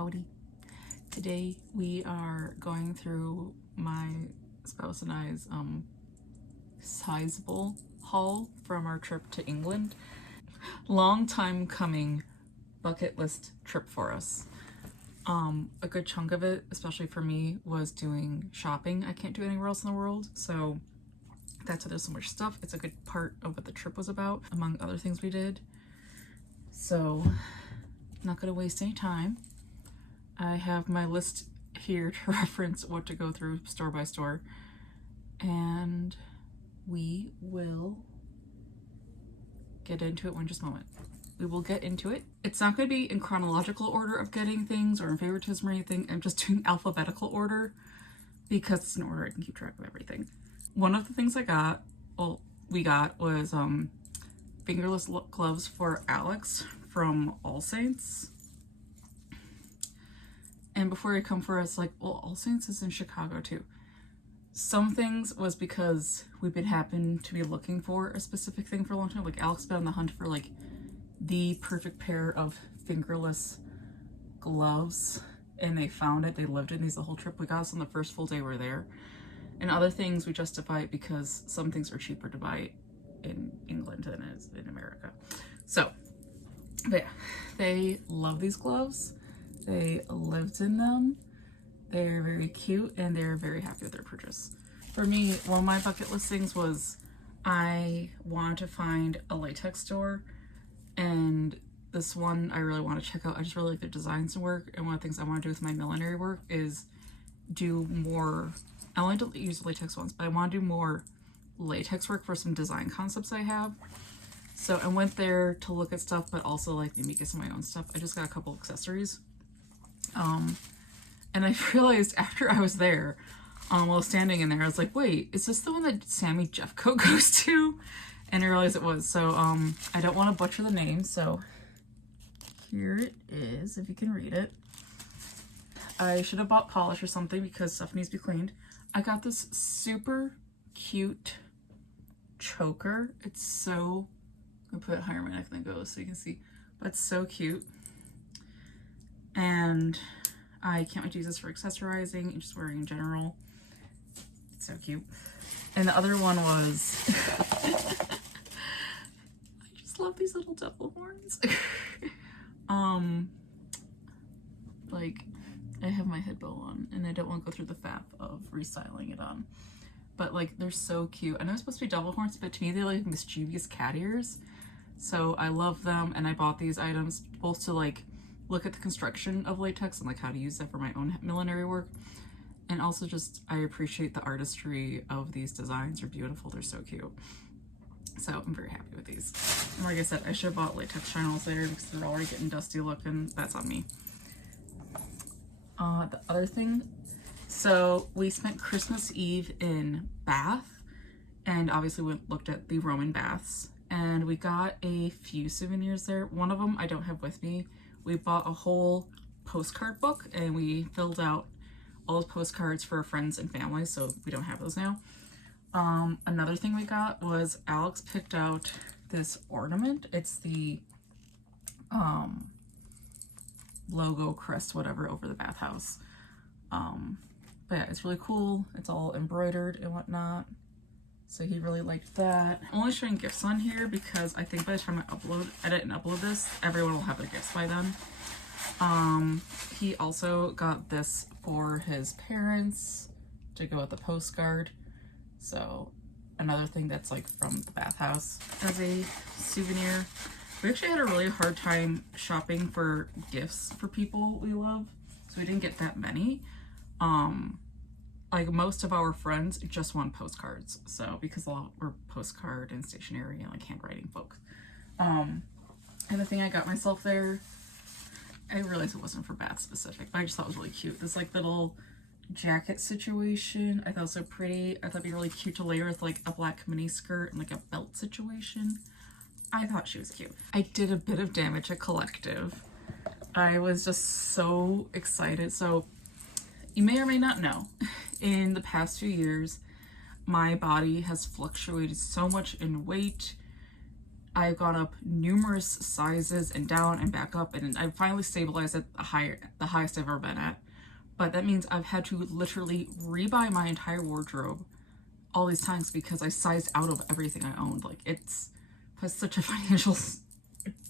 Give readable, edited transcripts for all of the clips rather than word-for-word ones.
Howdy. Today we are going through my spouse and I's sizable haul from our trip to England. Long time coming bucket list trip for us. A good chunk of it, especially for me, was doing shopping. I can't do anywhere else in the world, so that's why there's so much stuff. It's a good part of what the trip was about, among other things we did. So, not gonna waste any time. I have my list here to reference what to go through store by store, and we will get into it in just a moment. We will get into it. It's not going to be in chronological order of getting things or in favoritism or anything. I'm just doing alphabetical order because it's an order I can keep track of everything. One of the things we got was fingerless gloves for Alex from All Saints. And before you come for us, like, well, All Saints is in Chicago too. Some things was because we've been happen to be looking for a specific thing for a long time. Like, Alex been on the hunt for like the perfect pair of fingerless gloves, and they found it. They lived in these the whole trip. We got us on the first full day we were there. And other things we justify it because some things are cheaper to buy in England than it is in America. So, but yeah, they love these gloves. They lived in them. They're very cute and they're very happy with their purchase. For me, one of my bucket list things was I wanted to find a latex store, and this one I really want to check out. I just really like their designs and work, and one of the things I want to do with my millinery work is do more. I only to use latex ones, but I want to do more latex work for some design concepts I have. So I went there to look at stuff, but also like maybe get some of my own stuff. I just got a couple accessories. And I realized after I was there, while standing in there, I was like, wait, is this the one that Sammy Jeffcoat goes to? And I realized it was. So I don't want to butcher the name, so here it is, if you can read it. I should have bought polish or something because stuff needs to be cleaned. I got this super cute choker. It's so, I'm gonna put it higher my neck than it goes so you can see, but it's so cute. And I can't wait to use this for accessorizing and just wearing in general. It's so cute. And the other one was, I just love these little devil horns. Like, I have my head bow on and I don't want to go through the faff of restyling it on. But like, they're so cute. I know it's supposed to be devil horns, but to me they're like mischievous cat ears. So I love them, and I bought these items both to like look at the construction of latex and like how to use that for my own millinery work, and also just I appreciate the artistry of these designs. They're beautiful, they're so cute. So I'm very happy with these. And like I said, I should have bought latex shine-alls later because they're already getting dusty looking. That's on me. The other thing, so we spent Christmas Eve in Bath, and obviously we looked at the Roman baths, and we got a few souvenirs there. One of them I don't have with me. We bought a whole postcard book and we filled out all those postcards for our friends and family, so we don't have those now. Another thing we got was Alex picked out this ornament. It's the logo, crest, whatever, over the bathhouse. But yeah, it's really cool. It's all embroidered and whatnot. So he really liked that. I'm only showing gifts on here because I think by the time I edit and upload this, everyone will have their gifts by then. He also got this for his parents to go with the postcard. So another thing that's like from the bathhouse as a souvenir. We actually had a really hard time shopping for gifts for people we love, so we didn't get that many. Like most of our friends just want postcards, so because a lot were postcard and stationery and like handwriting folk. And the thing I got myself there, I realized it wasn't for Bath specific, but I just thought it was really cute. This like little jacket situation, I thought it was so pretty. I thought it'd be really cute to layer with like a black mini skirt and like a belt situation. I thought she was cute. I did a bit of damage at Collective. I was just so excited. So you may or may not know, in the past few years, my body has fluctuated so much in weight, I've gone up numerous sizes and down and back up, and I've finally stabilized at the highest I've ever been at. But that means I've had to literally rebuy my entire wardrobe all these times because I sized out of everything I owned. Like, it's has such a financial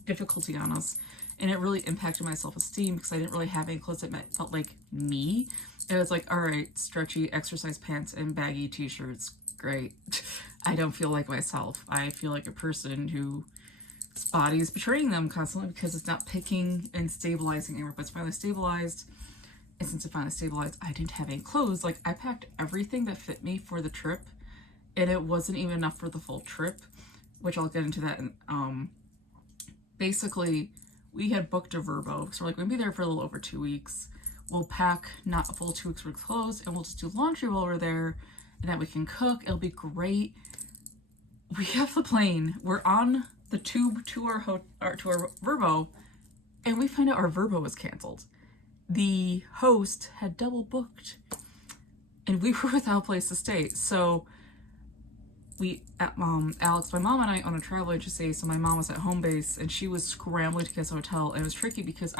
difficulty on us, and it really impacted my self-esteem because I didn't really have any clothes that felt like me. It was like, all right, stretchy exercise pants and baggy t-shirts, great. I don't feel like myself. I feel like a person whose body is betraying them constantly because it's not picking and stabilizing anymore. But it's finally stabilized, and since it finally stabilized, I didn't have any clothes. Like, I packed everything that fit me for the trip, and it wasn't even enough for the full trip, which I'll get into that. And basically, we had booked a Vrbo, so we're like, we'll be there for a little over 2 weeks. We'll pack not a full 2 weeks worth of clothes, and we'll just do laundry while we're there, and then we can cook. It'll be great. We have the plane. We're on the tube to our Vrbo, and we find out our Vrbo was canceled. The host had double booked, and we were without a place to stay. So Alex, my mom and I on a travel agency, so my mom was at home base, and she was scrambling to get us a hotel, and it was tricky because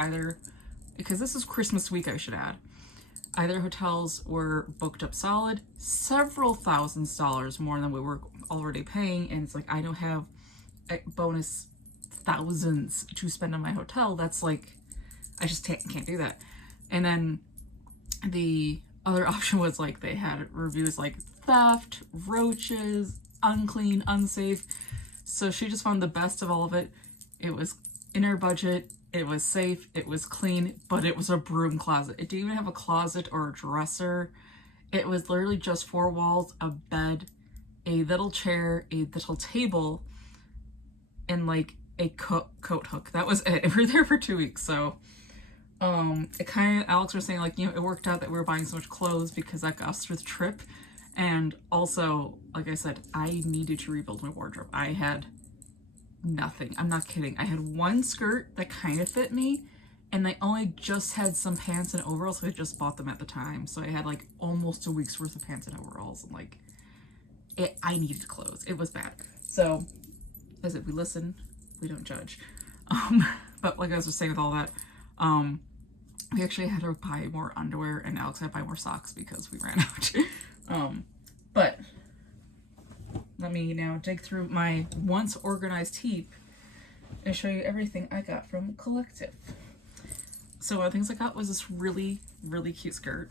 this is Christmas week, I should add. Either hotels were booked up solid, several $1000s more than we were already paying, and it's like, I don't have bonus thousands to spend on my hotel. That's like, I just can't do that. And then the other option was like, they had reviews like theft, roaches, unclean, unsafe. So she just found the best of all of it. It was in her budget, it was safe, it was clean, but it was a broom closet. It didn't even have a closet or a dresser. It was literally just 4 walls, a bed, a little chair, a little table, and like a coat hook. That was it. And we were there for 2 weeks. So it kind of, Alex was saying, like, you know, it worked out that we were buying so much clothes because that got us through the trip. And also, like I said, I needed to rebuild my wardrobe. I had nothing. I'm not kidding. I had one skirt that kind of fit me, and I only just had some pants and overalls, so I just bought them at the time. So I had like almost a week's worth of pants and overalls, and like, I needed clothes. It was bad. So, as if we listen, we don't judge. But like I was just saying with all that, we actually had to buy more underwear, and Alex had to buy more socks because we ran out. But let me now dig through my once organized heap and show you everything I got from Collective. So one of the things I got was this really, really cute skirt.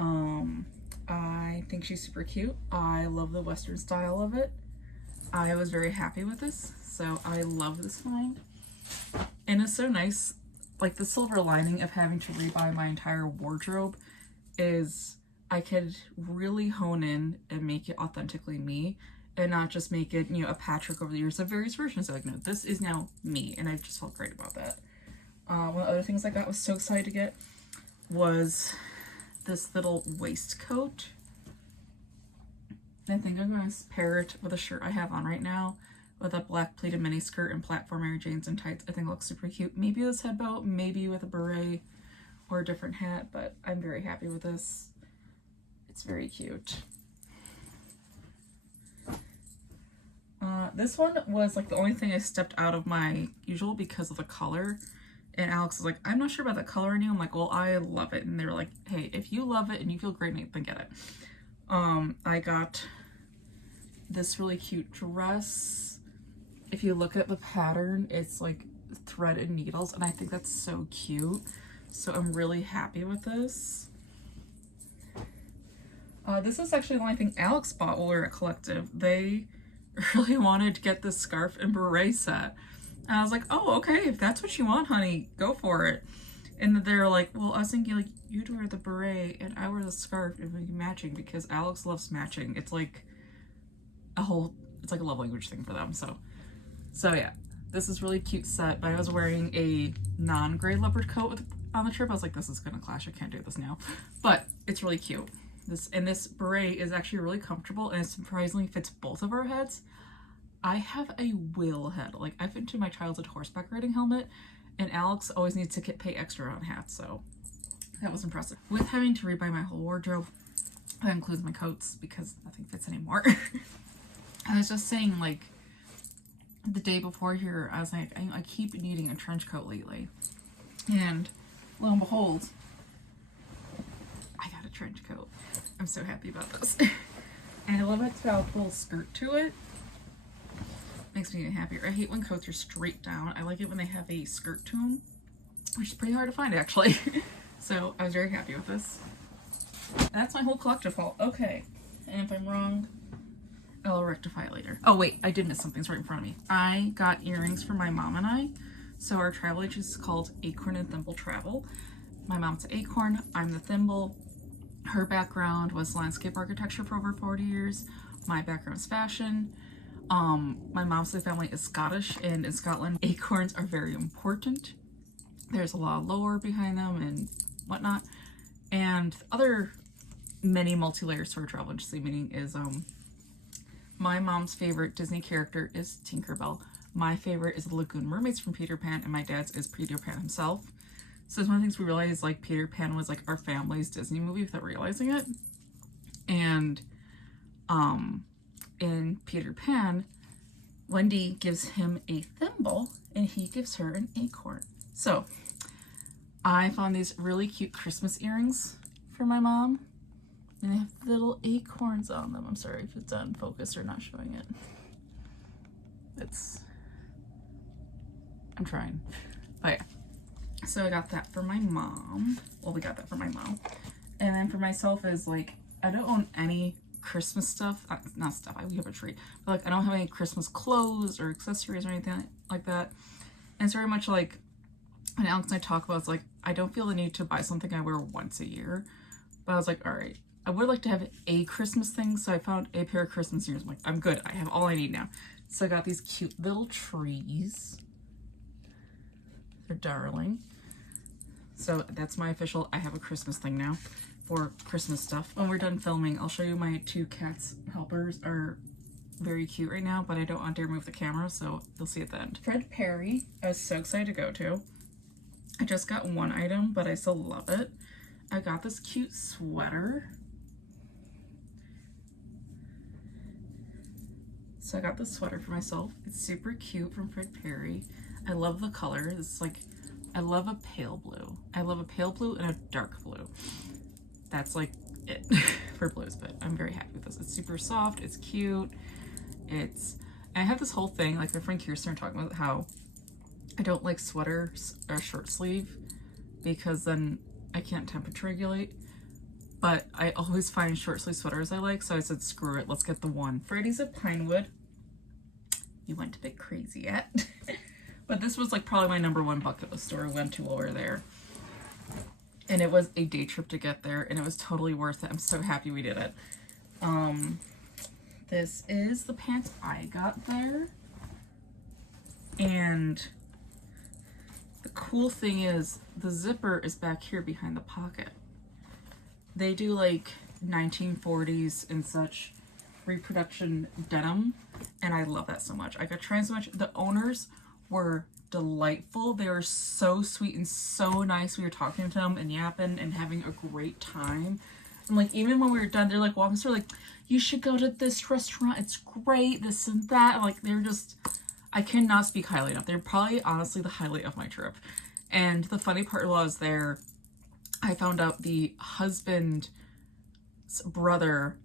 I think she's super cute. I love the Western style of it. I was very happy with this, so I love this find. And it's so nice. Like, the silver lining of having to rebuy my entire wardrobe is I could really hone in and make it authentically me, and not just make it, you know, a patchwork over the years of various versions. So like, no, this is now me, and I just felt great about that. One of the other things I got, was so excited to get, was this little waistcoat. I think I'm going to pair it with a shirt I have on right now, with a black pleated mini skirt and platform Mary Janes and tights. I think it looks super cute. Maybe this head bow, maybe with a beret or a different hat, but I'm very happy with this. It's very cute. This one was like the only thing I stepped out of my usual because of the color. And Alex was like, I'm not sure about that color anymore. I'm like, well, I love it. And they were like, hey, if you love it and you feel great, then get it. I got this really cute dress. If you look at the pattern, it's like thread and needles, and I think that's so cute. So I'm really happy with this. This is actually the only thing Alex bought while we were at Collective. They really wanted to get this scarf and beret set. And I was like, oh, okay, if that's what you want, honey, go for it. And they're like, well, I was thinking, like, you'd wear the beret and I wear the scarf and we'd be matching, because Alex loves matching. It's like it's like a love language thing for them. So yeah, this is really cute set. But I was wearing a non-gray leopard coat on the trip. I was like, this is gonna clash. I can't do this now. But it's really cute. This beret is actually really comfortable, and it surprisingly fits both of our heads. I have a whale head. Like, I fit into my childhood horseback riding helmet, and Alex always needs to pay extra on hats, so that was impressive. With having to rebuy my whole wardrobe, that includes my coats because nothing fits anymore. I was just saying, like, the day before here, I was like, I keep needing a trench coat lately. And lo and behold, I got a trench coat. I'm so happy about this. And I love it. It's got a little skirt to it. Makes me even happier. I hate when coats are straight down. I like it when they have a skirt to them, which is pretty hard to find actually. So I was very happy with this. That's my whole collective haul. Okay. And if I'm wrong, I'll rectify it later. Oh wait, I did miss something. It's right in front of me. I got earrings for my mom and I. So our travel agency is called Acorn and Thimble Travel. My mom's an acorn, I'm the thimble. Her background was landscape architecture for over 40 years. My background is fashion. My mom's side of the family is Scottish, and in Scotland, acorns are very important. There's a lot of lore behind them and whatnot. And other many multi-layer sort of travel agency meaning is my mom's favorite Disney character is Tinkerbell. My favorite is the Lagoon Mermaids from Peter Pan, and my dad's is Peter Pan himself. So it's one of the things we realized, like, Peter Pan was like our family's Disney movie without realizing it. And in Peter Pan, Wendy gives him a thimble and he gives her an acorn. So I found these really cute Christmas earrings for my mom, and they have little acorns on them. I'm sorry if it's on focus or not showing it. I'm trying. But yeah. So I got that for my mom. Well, we got that for my mom. And then for myself is like, I don't own any Christmas stuff. Not stuff, we have a tree. But like, I don't have any Christmas clothes or accessories or anything like that. And it's very much like, when Alex and I talk about, it's like, I don't feel the need to buy something I wear once a year. But I was like, all right, I would like to have a Christmas thing. So I found a pair of Christmas ears. I'm like, I'm good. I have all I need now. So I got these cute little trees. They're darling. So that's my official, I have a Christmas thing now for Christmas stuff. When we're done filming, I'll show you my two cats helpers are very cute right now, but I don't want to move the camera, so you'll see at the end. Fred Perry, I was so excited to go to. I just got one item, but I still love it. I got this cute sweater. So I got this sweater for myself. It's super cute from Fred Perry. I love the color. It's like, I love a pale blue. I love a pale blue and a dark blue. That's like it for blues, but I'm very happy with this. It's super soft, it's cute. And I have this whole thing, like my friend Kirsten talking about how I don't like sweaters or short sleeve because then I can't temperature regulate. But I always find short sleeve sweaters I like, so I said, screw it, let's get the one. Freddy's at Pinewood. You went a bit crazy at. But this was like probably my #1 bucket list store I went to while we were there. And it was a day trip to get there, and it was totally worth it. I'm so happy we did it. This is the pants I got there. And the cool thing is the zipper is back here behind the pocket. They do like 1940s and such reproduction denim, and I love that so much. I got trying so much. The owners were delightful. They were so sweet and so nice. We were talking to them and yapping and having a great time. And like, even when we were done, they're like walking through, like, you should go to this restaurant, it's great, this and that. Like, they're just, I cannot speak highly enough. They're probably honestly the highlight of my trip. And the funny part was there, I found out the husband's brother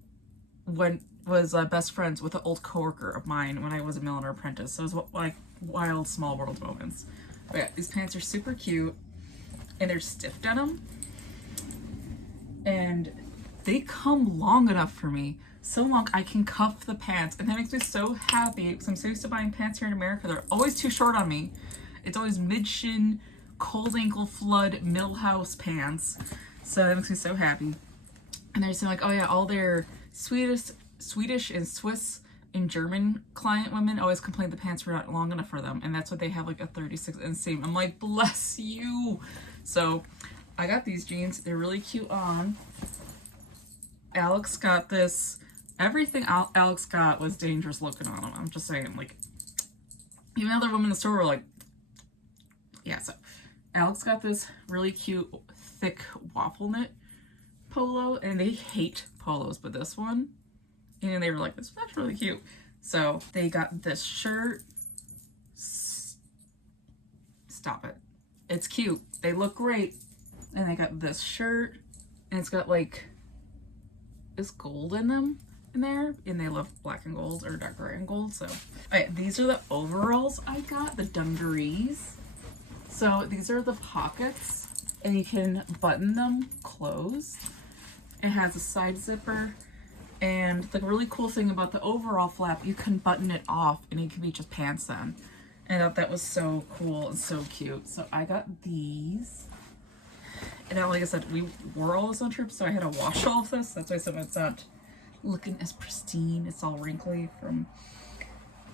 was best friends with an old coworker of mine when I was a milliner apprentice. So it was like wild small world moments. But yeah, these pants are super cute, and they're stiff denim, and they come long enough for me. So long I can cuff the pants, and that makes me so happy because I'm so used to buying pants here in America. They're always too short on me. It's always mid-shin, cold ankle flood Millhouse pants. So that makes me so happy. And they're saying like, oh yeah, all their Swedish and Swiss and German client women always complain the pants were not long enough for them, and that's what they have, like a 36 inseam. I'm like, bless you. So I got these jeans. They're really cute on. Alex got this. Everything Alex got was dangerous looking on him. I'm just saying, like, even other women in the store were like, yeah. So Alex got this really cute thick waffle knit polo, and they hate polos, but this one, and they were like, that's really cute. So they got this shirt, Stop it. It's cute. They look great. And I got this shirt, and it's got like this gold in them in there, and they love black and gold or dark gray and gold. So these are the overalls I got, the dungarees. So these are the pockets, and you can button them closed. It has a side zipper, and the really cool thing about the overall flap, you can button it off and it can be just pants then. And I thought that was so cool and so cute. So I got these. And like I said, we wore all this on trip, so I had to wash all of this. That's why some of it's not looking as pristine. It's all wrinkly from,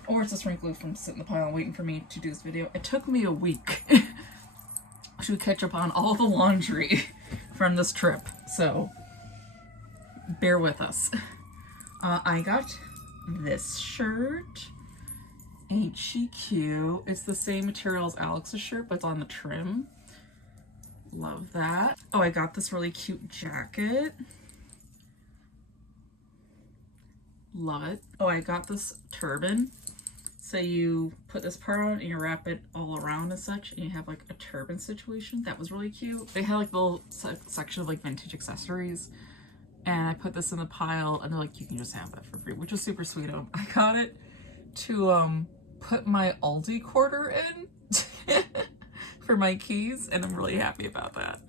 or it's just wrinkly from sitting in the pile and waiting for me to do this video. It took me a week to catch up on all the laundry from this trip, so bear with us. I got this shirt. Ain't she cute? It's the same material as Alex's shirt, but it's on the trim. Love that. Oh, I got this really cute jacket. Love it. Oh, I got this turban. So you put this part on and you wrap it all around and such, and you have like a turban situation. That was really cute. They had like a little section of like vintage accessories, and I put this in the pile, and they're like, you can just have that for free, which was super sweet of them. I got it to put my Aldi quarter in for my keys, and I'm really happy about that.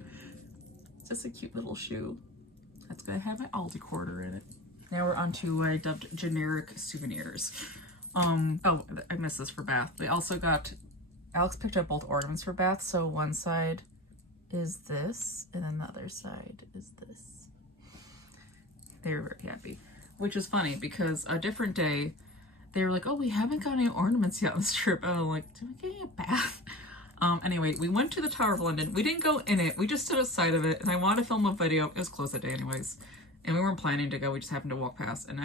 It's just a cute little shoe that's gonna have my Aldi quarter in it. Now we're on to what I dubbed generic souvenirs. Oh, I missed this for Bath. We also got, Alex picked up both ornaments for Bath. So one side is this, and then the other side is this. They were very happy, which is funny because a different day, they were like, oh, we haven't got any ornaments yet on this trip. And I'm like, did we get a bath? Anyway, we went to the Tower of London. We didn't go in it. We just stood outside of it, and I wanted to film a video. It was closed that day anyways, and we weren't planning to go. We just happened to walk past, and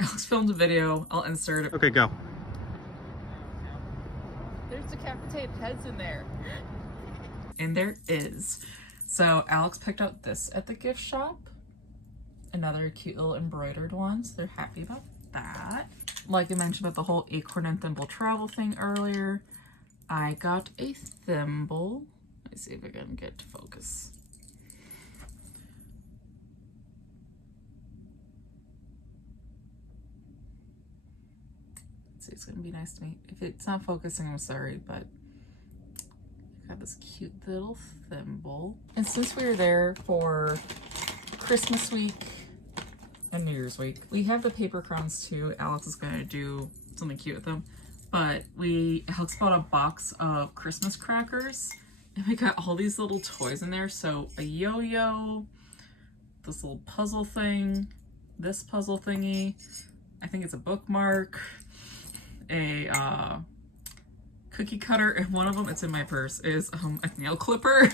Alex filmed a video. I'll insert it. Okay, go. There's decapitated heads in there. And there is. So Alex picked out this at the gift shop. Another cute little embroidered one, so they're happy about that. Like I mentioned about the whole acorn and thimble travel thing earlier, I got a thimble. Let me see if I can get to focus. See, it's gonna be nice to me. If it's not focusing, I'm sorry, but I got this cute little thimble. And since we were there for Christmas week and New Year's week, we have the paper crowns too. Alex is gonna do something cute with them. But Alex bought a box of Christmas crackers, and we got all these little toys in there. So a yo-yo, this little puzzle thing, this puzzle thingy, I think it's a bookmark, a cookie cutter, and one of them, it's in my purse, is a nail clipper.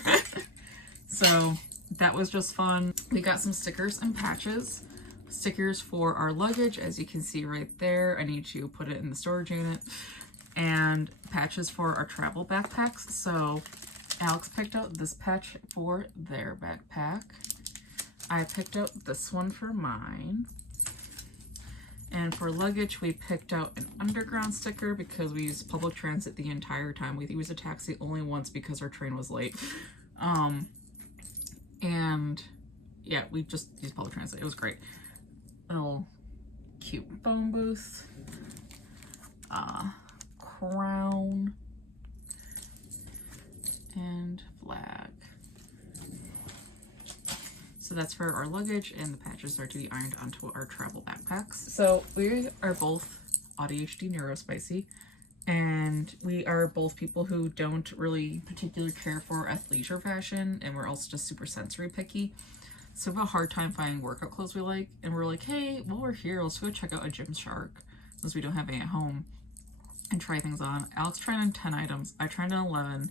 So that was just fun. We got some stickers and patches. Stickers for our luggage, as you can see right there. I need to put it in the storage unit. And patches for our travel backpacks. So Alex picked out this patch for their backpack. I picked out this one for mine. And for luggage, we picked out an underground sticker because we used public transit the entire time. We used a taxi only once because our train was late. And yeah, we just used public transit. It was great. Little cute phone booth, crown, and flag. So that's for our luggage, and the patches are to be ironed onto our travel backpacks. So we are both ADHD neurospicy, and we are both people who don't really particularly care for athleisure fashion, and we're also just super sensory picky. So we have a hard time finding workout clothes we like, and we're like, hey, while we're here, let's go check out a Gymshark, since we don't have any at home, and try things on. Alex tried on 10 items. I tried on 11.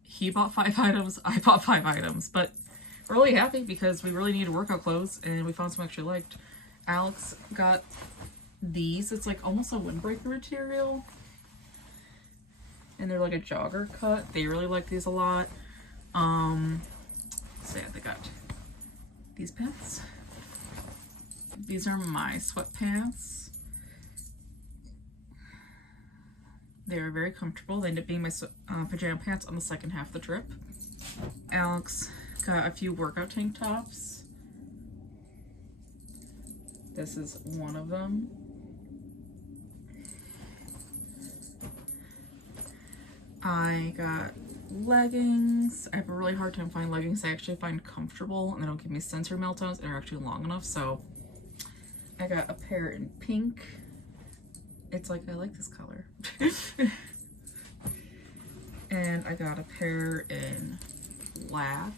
He bought 5 items. I bought 5 items, but we're really happy because we really needed workout clothes, and we found some we actually liked. Alex got these. It's like almost a windbreaker material, and they're like a jogger cut. They really like these a lot. So yeah, they got these pants. These are my sweatpants. They were very comfortable. They ended up being my pajama pants on the second half of the trip. Alex got a few workout tank tops. This is one of them. I got leggings. I have a really hard time finding leggings I actually find comfortable and they don't give me sensory meltdowns and are actually long enough. So I got a pair in pink. It's like, I like this color. And I got a pair in black.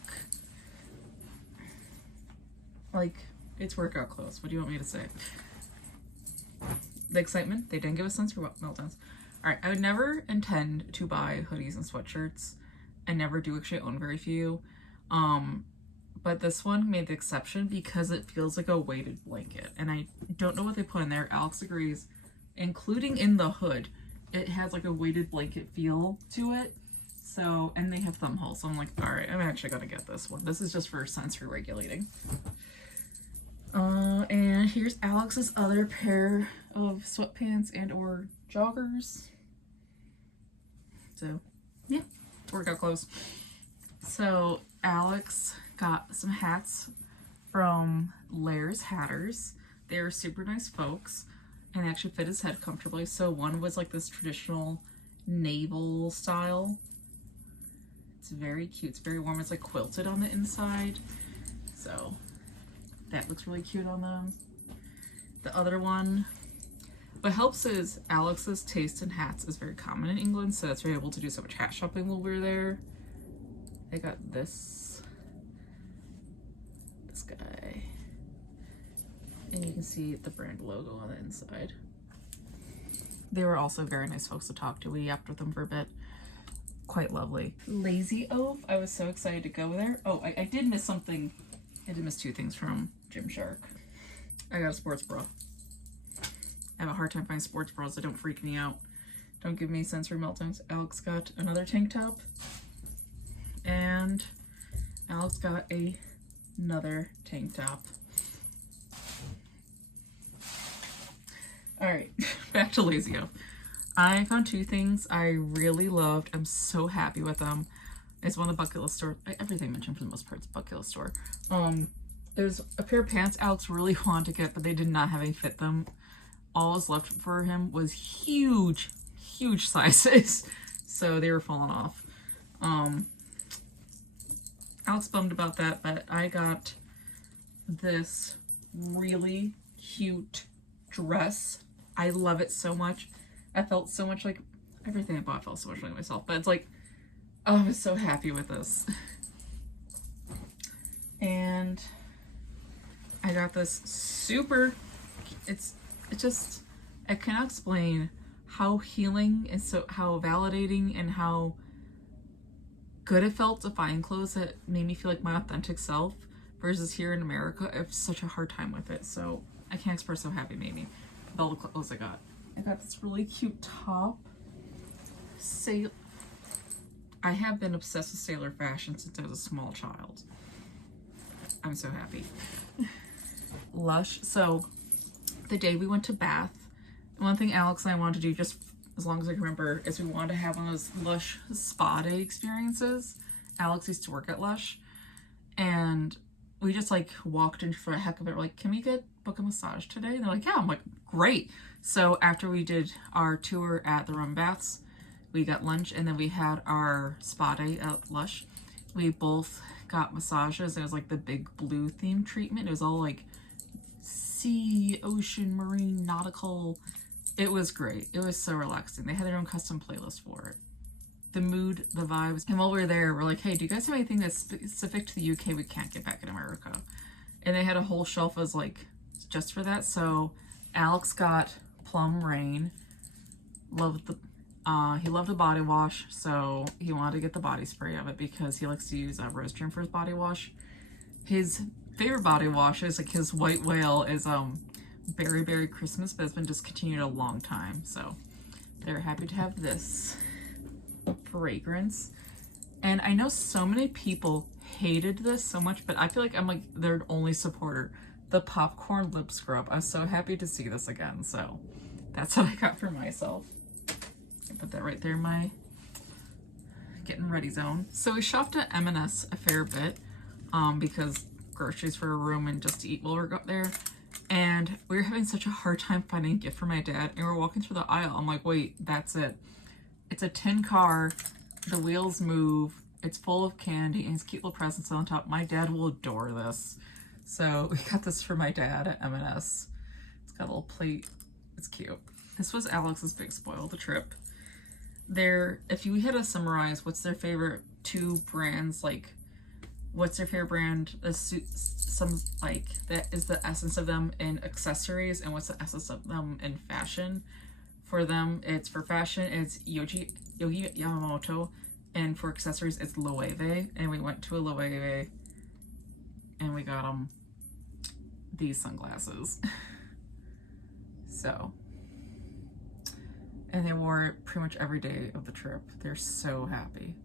Like, it's workout clothes. What do you want me to say? The excitement, they didn't give us sensory meltdowns. Alright, I would never intend to buy hoodies and sweatshirts. I never do actually own very few. But this one made the exception because it feels like a weighted blanket. And I don't know what they put in there. Alex agrees. Including in the hood, it has like a weighted blanket feel to it. So, and they have thumb holes. So I'm like, alright, I'm actually gonna get this one. This is just for sensory regulating. And here's Alex's other pair of sweatpants and or joggers. So, yeah, workout clothes. So, Alex got some hats from Lair's Hatters. They were super nice folks and actually fit his head comfortably. So, one was like this traditional naval style. It's very cute. It's very warm. It's like quilted on the inside. So, that looks really cute on them. The other one, what helps is Alex's taste in hats is very common in England, so that's why we were able to do so much hat shopping while we were there. I got this guy, and you can see the brand logo on the inside. They were also very nice folks to talk to. We yapped with them for a bit. Quite lovely. Lazy Oaf, I was so excited to go there. Oh, I did miss something. I did miss two things from Gymshark. I got a sports bra. I have a hard time finding sports bras that don't freak me out. Don't give me sensory meltdowns. Alex got another tank top. And Alex got another tank top. Alright, back to Lazy Oaf. I found two things I really loved. I'm so happy with them. It's one of the bucket list store. Everything I mentioned for the most part is bucket list store. There's a pair of pants Alex really wanted to get, but they did not have any fit them. All was left for him was huge sizes. So they were falling off. Alex bummed about that, but I got this really cute dress. I love it so much. I felt so much like everything I bought felt so much like myself, but it's like, oh, I was so happy with this. And I got this super, I cannot explain how healing and how validating and how good it felt to find clothes that made me feel like my authentic self versus here in America. I have such a hard time with it, so I can't express how happy it made me with all the clothes I got. I got this really cute top. I have been obsessed with sailor fashion since I was a small child. I'm so happy. Lush. So the day we went to Bath, one thing Alex and I wanted to do, just as long as I can remember, is we wanted to have one of those Lush spa day experiences. Alex used to work at Lush, and we just like walked in for a heck of it. We're like, can we book a massage today? And they're like, yeah. I'm like, great. So after we did our tour at the Rum Baths, we got lunch and then we had our spa day at Lush. We both got massages. It was like the big blue theme treatment. It was all like sea, ocean, marine, nautical. It was great. It was so relaxing. They had their own custom playlist for it. The mood, the vibes. And while we were there, we're like, hey, do you guys have anything that's specific to the UK we can't get back in America? And they had a whole shelf as like just for that. So Alex got Plum Rain. He loved the body wash, so he wanted to get the body spray of it because he likes to use Rose Trim for his body wash. His favorite body wash is like his White Whale is Berry Berry Christmas, but it's been discontinued a long time, so they're happy to have this fragrance. And I know so many people hated this so much, but I feel like I'm like their only supporter. The Popcorn Lip Scrub. I'm so happy to see this again, so that's what I got for myself. I put that right there in my getting ready zone. So we shopped at M&S a fair bit because groceries for a room and just to eat while we're up there. And we were having such a hard time finding a gift for my dad. And we're walking through the aisle. I'm like, wait, that's it. It's a tin car. The wheels move. It's full of candy and it's cute little presents on top. My dad will adore this. So we got this for my dad at M&S. It's got a little plate. It's cute. This was Alex's big spoil the trip. If you had to summarize what's their favorite two brands, like what's their favorite brand that is the essence of them in accessories, and what's the essence of them in fashion? For them, it's for fashion, it's Yohji Yamamoto, and for accessories, it's Loewe. And we went to a Loewe and we got them these sunglasses. So, and they wore it pretty much every day of the trip. They're so happy.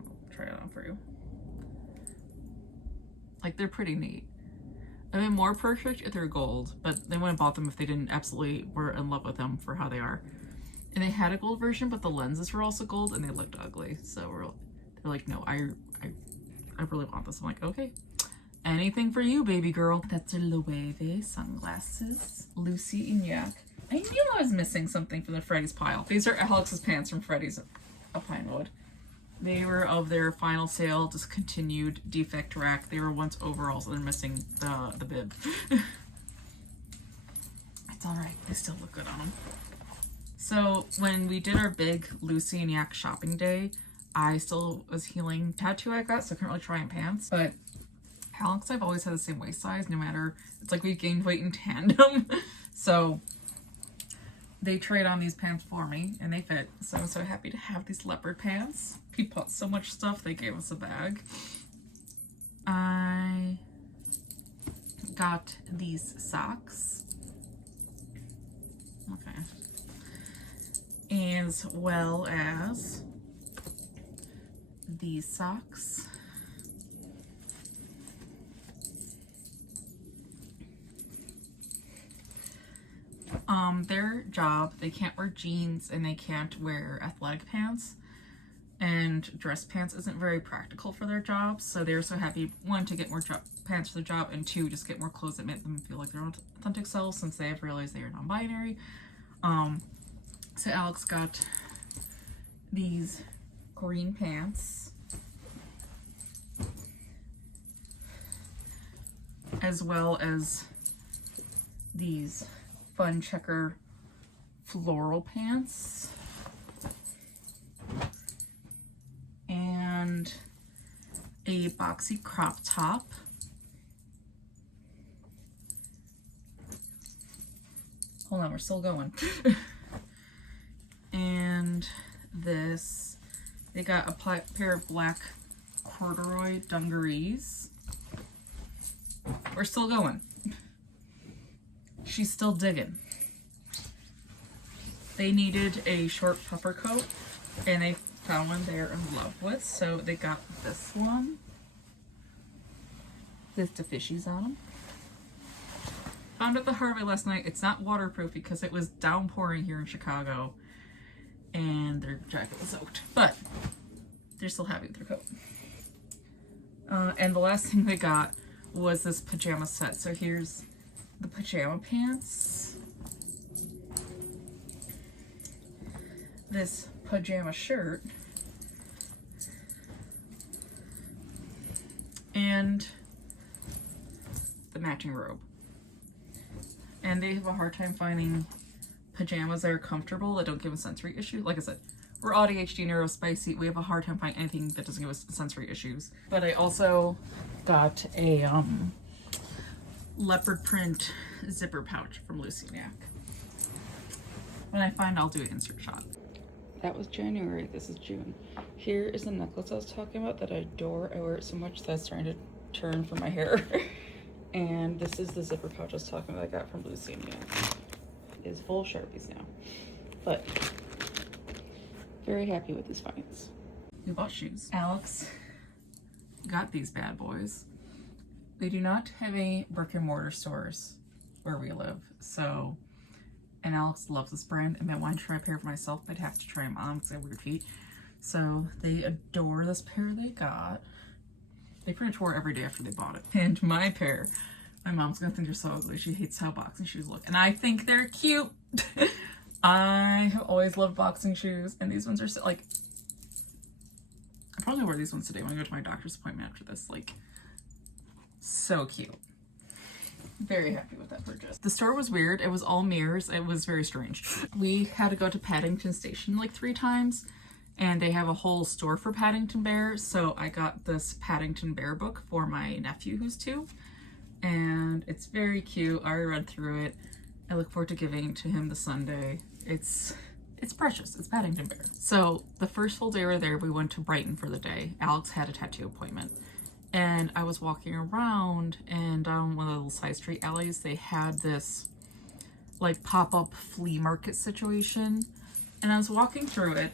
I'll try it on for you. Like, they're pretty neat. I mean, more perfect if they're gold, but they wouldn't have bought them if they didn't absolutely were in love with them for how they are. And they had a gold version, but the lenses were also gold and they looked ugly. So they're like, no, I really want this. I'm like, okay, anything for you, baby girl. That's a Loewe sunglasses. Lucy and Yak. I knew I was missing something from the Freddy's pile. These are Alex's pants from Freddy's of Pinewood. They were of their final sale, discontinued defect rack. They were once overalls, so they're missing the bib. It's alright, they still look good on them. So when we did our big Lucy and Yak shopping day, I still was healing tattoo I got, so I couldn't really try on pants. But Alex and I've always had the same waist size, no matter, it's like we gained weight in tandem. So they trade on these pants for me and they fit. So I'm so happy to have these leopard pants. He bought so much stuff, they gave us a bag. I got these socks. Okay. As well as these socks. Their job, they can't wear jeans and they can't wear athletic pants, and dress pants isn't very practical for their jobs, so they're so happy, one, to get more pants for the job, and two, just get more clothes that make them feel like their own authentic selves, since they have realized they are non-binary. So Alex got these green pants, as well as these fun checker floral pants, and a boxy crop top, hold on, we're still going. And this, they got a pair of black corduroy dungarees. We're still going. She's still digging. They needed a short puffer coat and they found one they're in love with, so they got this one with the fishies on them. Found at the Harvey last night. It's not waterproof because it was downpouring here in Chicago and their jacket was soaked, but they're still happy with their coat. And the last thing they got was this pajama set. So here's the pajama pants, this pajama shirt, and the matching robe. And they have a hard time finding pajamas that are comfortable, that don't give us sensory issues. Like I said, we're ADHD neurospicy. We have a hard time finding anything that doesn't give us sensory issues. But I also got a leopard print zipper pouch from Lucy and Yak. When I find, I'll do an insert shot. That was January, this is June. Here is the necklace I was talking about that I adore. I wear it so much that it's starting to turn for my hair. And this is the zipper pouch I was talking about I got from Lucy and Yak. It is full of Sharpies now. But very happy with these finds. We bought shoes. Alex got these bad boys. They do not have any brick and mortar stores where we live, so and Alex loves this brand, and I wanted to try a pair for myself, but I'd have to try them on because I have weird feet. So they adore this pair they got. They pretty much wore it every day after they bought it. And my pair, my mom's gonna think they're so ugly. She hates how boxing shoes look, and I think they're cute. I have always loved boxing shoes, and these ones are so, like, I probably wear these ones today when I go to my doctor's appointment after this. Like, so cute. Very happy with that purchase. The store was weird. It was all mirrors. It was very strange. We had to go to Paddington Station like 3 times, and they have a whole store for Paddington Bear. So I got this Paddington Bear book for my nephew who's 2, and it's very cute. I already read through it. I look forward to giving it to him this Sunday. It's precious. It's Paddington Bear. So the first full day we were there, we went to Brighton for the day. Alex had a tattoo appointment. And I was walking around, and down one of the little side street alleys, they had this like pop-up flea market situation. And I was walking through it,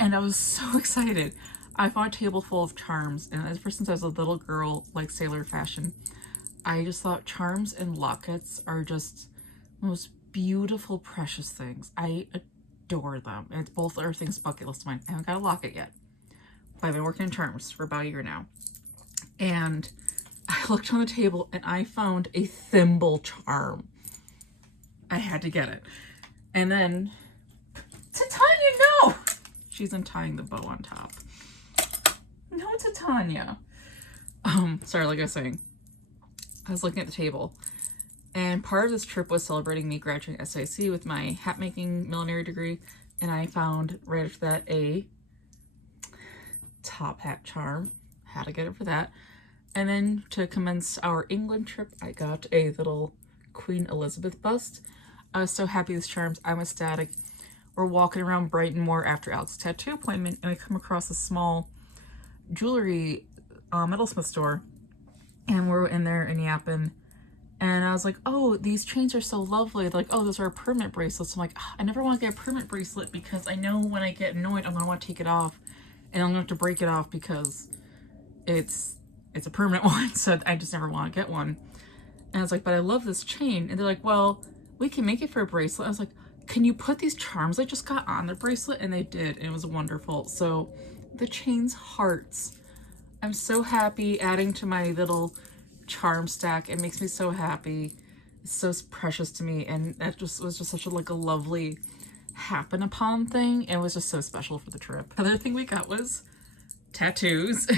and I was so excited. I found a table full of charms, and ever since I was a little girl, like sailor fashion, I just thought charms and lockets are just the most beautiful, precious things. I adore them. And it's both are things bucket list of mine. I haven't got a locket yet, but I've been working in charms for about a year now. And I looked on the table and I found a thimble charm. I had to get it. And then, Titania, no! She's untying the bow on top. No, Titania. Sorry, like I was saying, I was looking at the table, and part of this trip was celebrating me graduating SIC with my hat making millinery degree, and I found right after that a top hat charm. Had to get it for that. And then to commence our England trip, I got a little Queen Elizabeth bust. I was so happy with these charms. I'm ecstatic. We're walking around Brighton more after Alex's tattoo appointment, and we come across a small jewelry metalsmith store, and we're in there and yapping, and I was like, oh, these chains are so lovely. They're like, oh, those are permanent bracelets. I'm like, I never want to get a permanent bracelet because I know when I get annoyed I'm gonna want to take it off, and I'm gonna have to break it off because it's a permanent one. So I just never want to get one. And I was like, but I love this chain. And they're like, well, we can make it for a bracelet. I was like, can you put these charms I just got on the bracelet? And they did, and it was wonderful. So the chain's hearts. I'm so happy adding to my little charm stack. It makes me so happy. It's so precious to me, and that just was just such a like a lovely happen upon thing. It was just so special for the trip. Another thing we got was tattoos.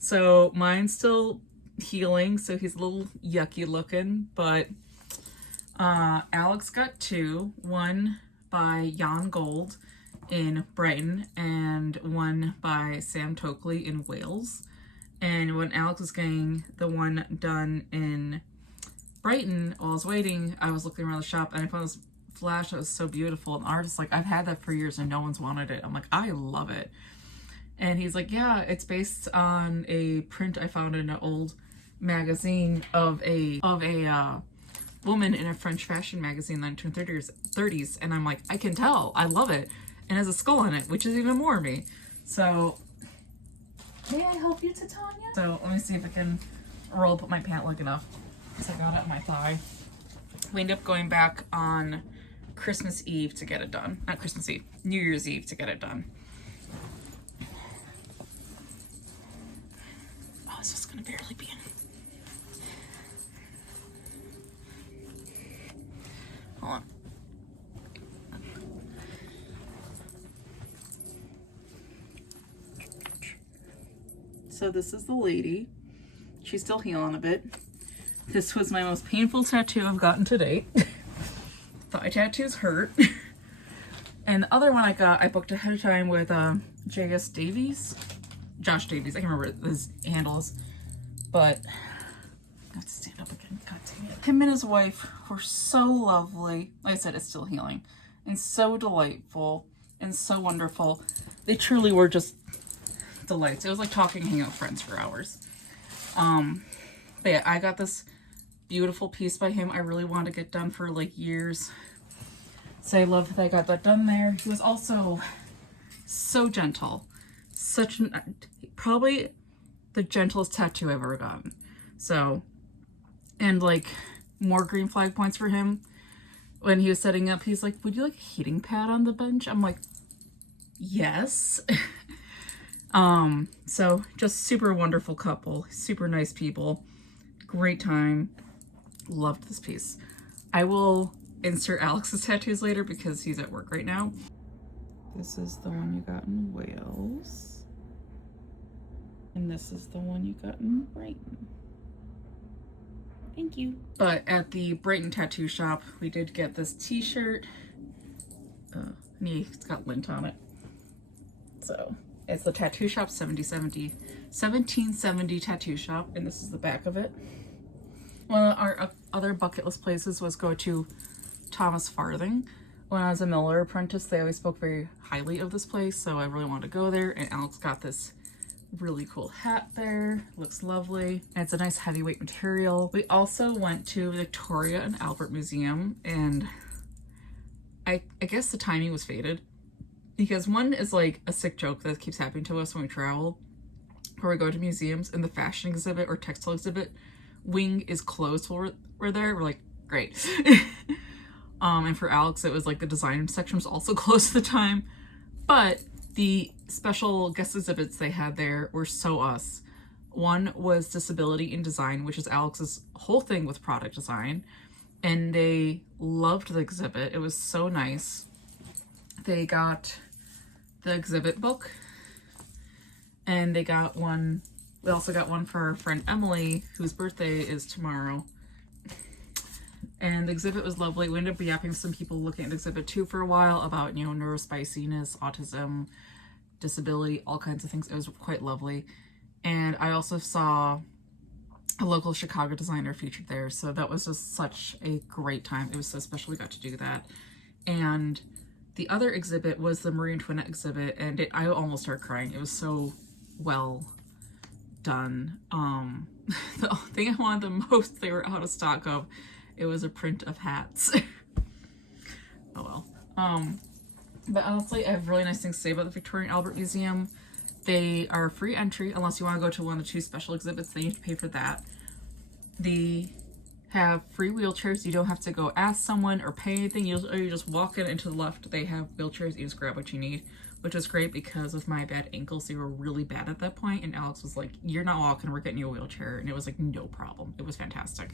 So mine's still healing, so he's a little yucky looking, but Alex got 2, one by Jan Gold in Brighton and one by Sam Tokley in Wales. And when Alex was getting the one done in Brighton, while I was waiting, I was looking around the shop and I found this flash that was so beautiful. And the artist's like, I've had that for years and no one's wanted it. I'm like, I love it. And he's like, yeah, it's based on a print I found in an old magazine of a woman in a French fashion magazine in the 1930s. And I'm like, I can tell. I love it. And it has a skull on it, which is even more me. So, may I help you, Titania? So, let me see if I can roll up my pant leg enough. Because I got it on my thigh. We ended up going back on Christmas Eve to get it done. Not Christmas Eve, New Year's Eve to get it done. Oh, it's just gonna barely be in. Hold on. So this is the lady. She's still healing a bit. This was my most painful tattoo I've gotten to date. Thigh tattoos hurt. And the other one I booked ahead of time with Josh Davies. I can't remember his handles. But I have to stand up again. God dang it. Him and his wife were so lovely. Like I said, it's still healing. And so delightful. And so wonderful. They truly were just delights. It was like talking, hanging out with friends for hours. But yeah, I got this beautiful piece by him. I really wanted to get done for like years. So I love that I got that done there. He was also so gentle. Probably the gentlest tattoo I've ever gotten. So, and like more green flag points for him. when he was setting up, he's like, would you like a heating pad on the bench? I'm like, yes. So just super wonderful couple, super nice people, great time. Loved this piece. I will insert Alex's tattoos later because he's at work right now. This is the one you got in Wales. And this is the one you got in Brighton. Thank you. But at the Brighton tattoo shop, we did get this t-shirt. And it's got lint on it. So it's the Tattoo Shop 1770 Tattoo Shop, and this is the back of it. One of our other bucket list places was go to Thomas Farthing. When I was a Miller apprentice, they always spoke very highly of this place, so I really wanted to go there, and Alex got this really cool hat there. Looks lovely. And it's a nice heavyweight material. We also went to Victoria and Albert Museum, and I guess the timing was fated. Because one is like a sick joke that keeps happening to us when we travel, where we go to museums and the fashion exhibit or textile exhibit wing is closed while we're there. We're like, great. And for Alex, it was like the design section was also closed at the time. But the special guest exhibits they had there were so us. One was disability in design, which is Alex's whole thing with product design. And they loved the exhibit. It was so nice. They got the exhibit book, and they got one. We also got one for our friend Emily, whose birthday is tomorrow. And the exhibit was lovely. We ended up yapping some people looking at exhibit 2 for a while about, you know, neurospiciness, autism, disability, all kinds of things. It was quite lovely. And I also saw a local Chicago designer featured there, so that was just such a great time. It was so special we got to do that. And the other exhibit was the Marie Antoinette exhibit, and I almost started crying. It was so well done. The thing I wanted the most, they were out of stock of. It was a print of hats. Oh well. But honestly, I have really nice things to say about the Victoria and Albert Museum. They are free entry unless you want to go to one of the 2 special exhibits. Then you have to pay for that. They have free wheelchairs. You don't have to go ask someone or pay anything. You just walk in and to the left. They have wheelchairs. You just grab what you need, which is great because with my bad ankles, they were really bad at that point. And Alex was like, "You're not walking. We're getting you a wheelchair." And it was like, no problem. It was fantastic.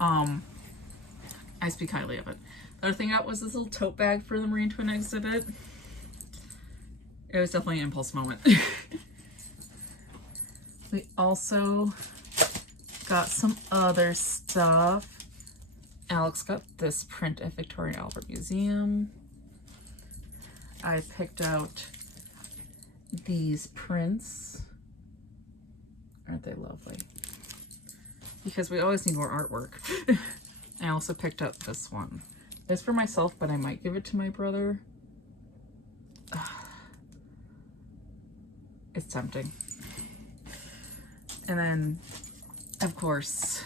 I speak highly of it. The other thing I got was this little tote bag for the Marie Antoinette exhibit. It was definitely an impulse moment. We also got some other stuff. Alex got this print at Victoria and Albert Museum. I picked out these prints. Aren't they lovely? Because we always need more artwork. I also picked up this one. It's for myself, but I might give it to my brother. It's tempting. And then, of course,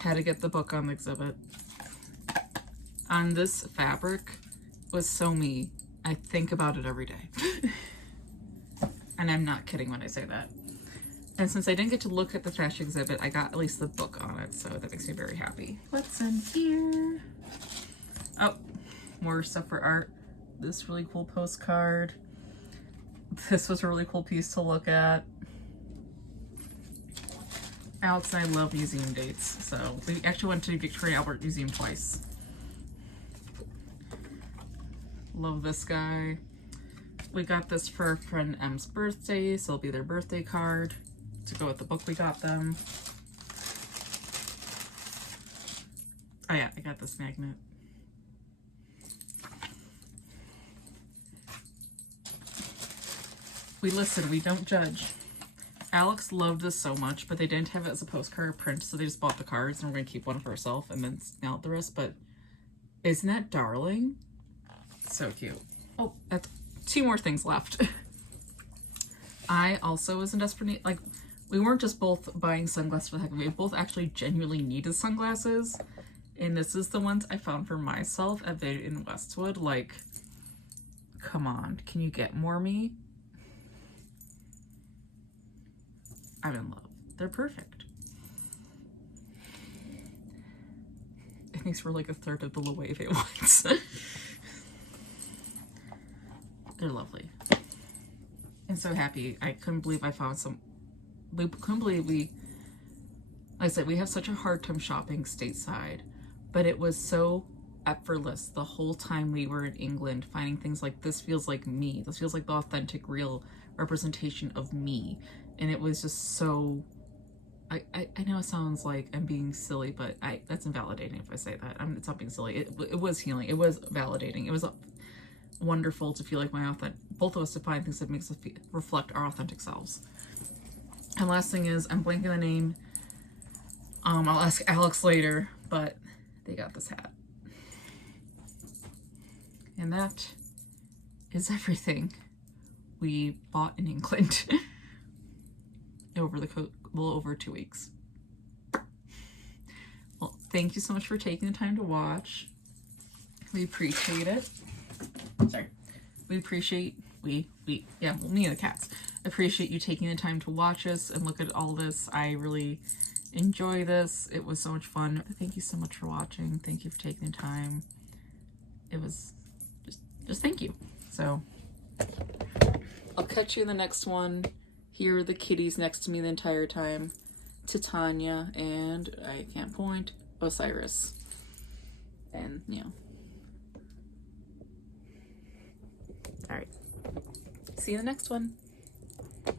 had to get the book on the exhibit. On this fabric was so me. I think about it every day. And I'm not kidding when I say that. And since I didn't get to look at the fashion exhibit, I got at least the book on it, so that makes me very happy. What's in here? Oh, more stuff for art. This really cool postcard. This was a really cool piece to look at. Alex and I love museum dates, so we actually went to Victoria and Albert Museum twice. Love this guy. We got this for our friend M's birthday, so it'll be their birthday card to go with the book we got them. Oh yeah, I got this magnet. We listen, we don't judge. Alex loved this so much, but they didn't have it as a postcard print, so they just bought the cards, and we're gonna keep one for ourselves and then out the rest. But isn't that darling? So cute. Oh, that's 2 more things left. I also was in desperate need. Like, we weren't just both buying sunglasses for the heck of it. We both actually genuinely needed sunglasses. And this is the ones I found for myself at Vivian Westwood. Like, come on. Can you get more me? I'm in love. They're perfect. makes for like a third of the Loewe ones. They're lovely. I'm so happy. I couldn't believe I found some. We couldn't believe like I said, we have such a hard time shopping stateside, but it was so effortless the whole time we were in England, finding things like this feels like me. This feels like the authentic, real representation of me. And it was just so, I know it sounds like I'm being silly, but that's invalidating if I say that. It's not being silly. It was healing. It was validating. It was wonderful to feel like both of us to find things that makes us reflect our authentic selves. And last thing is, I'm blanking the name. I'll ask Alex later, but they got this hat. And that is everything we bought in England over over 2 weeks. Well, thank you so much for taking the time to watch. We appreciate it. Sorry. We appreciate, me and the cats, appreciate you taking the time to watch us and look at all this. I really enjoy this. It was so much fun. Thank you so much for watching. Thank you for taking the time. It was just thank you. So I'll catch you in the next one. Here are the kitties next to me the entire time. Titania and, I can't point, Osiris. And, you know. All right. See you in the next one.